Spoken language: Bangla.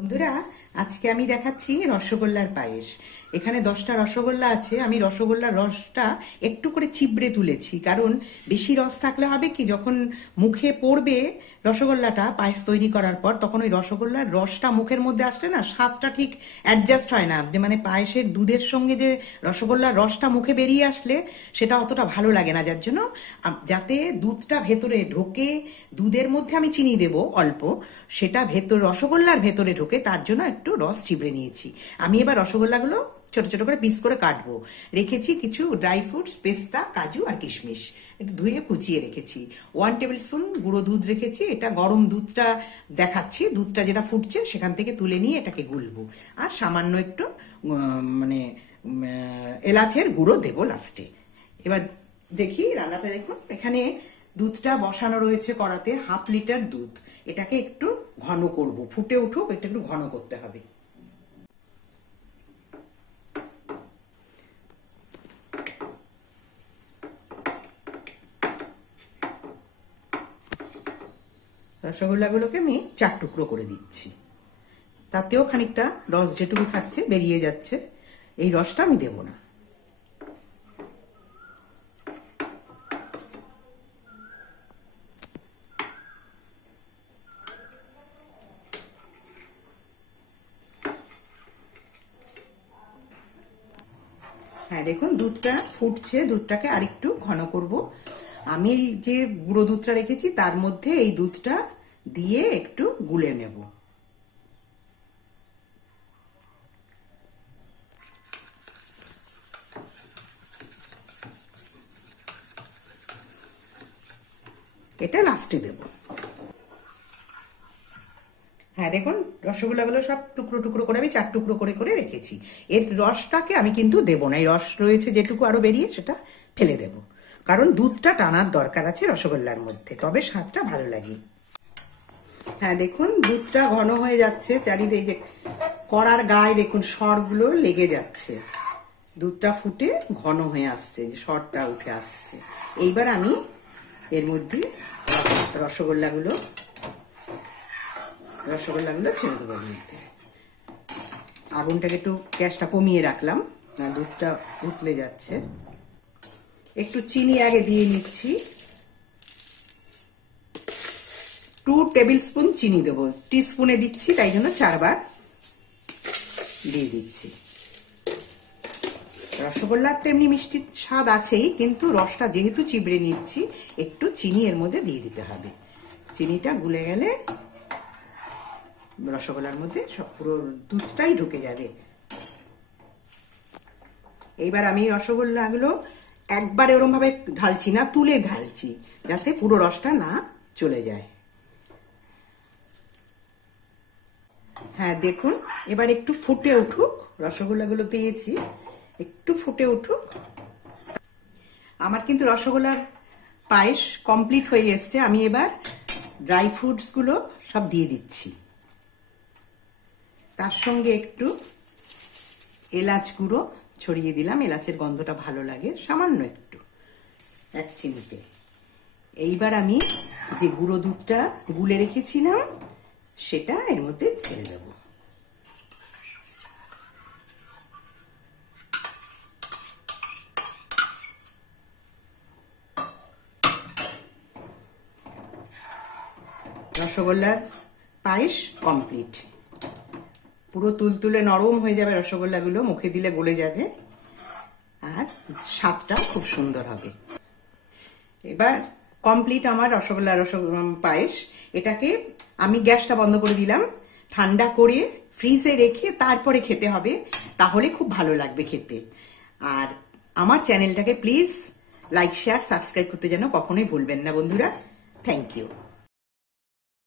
বন্ধুরা, আজকে আমি দেখাচ্ছি রসগোল্লার পায়েস। এখানে 10টা রসগোল্লা আছে। আমি রসগোল্লার রসটা একটু করে চিবড়ে তুলেছি, কারণ বেশি রস থাকলে হবে কি, যখন মুখে পড়বে রসগোল্লাটা পায়েস তৈরি করার পর, তখন ওই রসগোল্লার রসটা মুখের মধ্যে আসলে না স্বাদটা ঠিক অ্যাডজাস্ট হয় না। যে মানে পায়েসের দুধের সঙ্গে যে রসগোল্লার রসটা মুখে বেরিয়ে আসলে সেটা অতটা ভালো লাগে না। যার জন্য যাতে দুধটা ভেতরে ঢোকে, দুধের মধ্যে আমি চিনি দেব অল্প, সেটা রসগোল্লার ভেতরে ঢোকে, তার জন্য একটু রস চিবড়ে নিয়েছি। আমি এবার রসগোল্লাগুলো ছোট ছোট করে পিস করে কাটবো। রেখেছি কিছু ড্রাই ফ্রুটস, পেস্তা, কাজু আর কিশমিশ, একটু ধুয়ে কুচিয়ে রেখেছি। 1 টেবিল স্পুন গুঁড়ো দুধ রেখেছি। এটা গরম দুধটা দেখাচ্ছি, দুধটা যেটা ফুটছে সেখান থেকে তুলে নিয়ে এটাকে গুলবো। আর সামান্য একটু এলাচের গুঁড়ো দেবো লাস্টে। এবার দেখি রান্নাতে, দেখুন এখানে দুধটা বসানো রয়েছে কড়াতে, 1/2 লিটার দুধ। এটাকে একটু ঘন করব, ফুটে উঠুক, এটা একটু ঘন করতে হবে। রসগোল্লাগুলোকে আমি 4 টুকরো করে দিচ্ছি। তাতেও খানিকটা রস যেটুকু থাকছে বেরিয়ে যাচ্ছে, এই রসটা আমি দেব না। হ্যাঁ দেখুন, দুধটা ফুটছে, দুধটাকে আরেকটু ঘন করব। আমি যে গুঁড়ো দুধটা রেখেছি তার মধ্যে এই দুধটা দিয়ে একটু গুলে নেব। এটা লাস্টে দেব। হ্যাঁ দেখুন, রসগোল্লাগুলো সব টুকরো টুকরো করে আমি 4 টুকরো করে করে রেখেছি। এর রসটাকে আমি কিন্তু দেবো না, এই রস রয়েছে যেটুকু আরো বেরিয়ে সেটা ফেলে দেব, কারণ দুধটা টানার দরকার আছে রসগোল্লার মধ্যে, তবে স্বাদটা ভালো লাগে। হ্যাঁ দেখুন, দুধটা ঘন হয়ে যাচ্ছে, চারিদিকে যে কড়ার গায়ে দেখুন সরগুলো লেগে যাচ্ছে, দুধটা ফুটে ঘন হয়ে আসছে, সরটা উঠে আসছে। এইবার আমি এর মধ্যে রসগোল্লাগুলো ছেড়ে দেবো। এর মধ্যে আগুনটাকে একটু, গ্যাসটা কমিয়ে রাখলাম, না দুধটা উতলে যাচ্ছে। একটু চিনি আগে দিয়ে নিচ্ছি, 2 টেবিল স্পুন চিনি দেবো। টিস্পুনে দিচ্ছি, তাই জন্য 4 বার দিয়ে দিচ্ছি। রসগোল্লার তো এমনি মিষ্টি স্বাদ আছেই, কিন্তু রসটা যেহেতু চিবড়ে নিচ্ছি, একটু চিনি এর মধ্যে দিয়ে দিতে হবে। চিনিটা গুলে গেলে রসগোল্লার মধ্যে সব পুরো দুধটাই ঢুকে যাবে। এইবার আমি রসগোল্লাগুলো একবারে ওরম ভাবে ঢালছি না, তুলে ঢালছি, যাতে পুরো রসটা না চলে যায়। হ্যাঁ দেখুন, এবার একটু ফুটে উঠুক, রসগোল্লাগুলো দিয়েছি, একটু ফুটে উঠুক। আমার কিন্তু রসগোল্লার পায়েস কমপ্লিট হয়ে এসছে। আমি এবার ড্রাই ফ্রুটস গুলো সব দিয়ে দিচ্ছি, তার সঙ্গে একটু এলাচ গুঁড়ো ছড়িয়ে দিলাম, এলাচের গন্ধটা ভালো লাগে, সামান্য একটু, 1 চিমটে। এইবার আমি যে গুঁড়ো দুধটা গুলে রেখেছিলাম সেটা এর মধ্যে ছেড়ে দেব। রসগোল্লার পায়েস কমপ্লিট। পুরো তুলতুলে নরম হয়ে যাবে রসগোল্লাগুলো, মুখে দিলে গলে যাবে, আর স্বাদটা খুব সুন্দর হবে। এবার কমপ্লিট আমার রসগোল্লা পায়েস। এটাকে আমি গ্যাসটা বন্ধ করে দিলাম, ঠান্ডা করে ফ্রিজে রেখে তারপরে খেতে হবে, তাহলে খুব ভালো লাগবে খেতে। আর আমার চ্যানেলটাকে প্লিজ লাইক, শেয়ার, সাবস্ক্রাইব করতে যেন কখনোই ভুলবেন না বন্ধুরা। Thank you.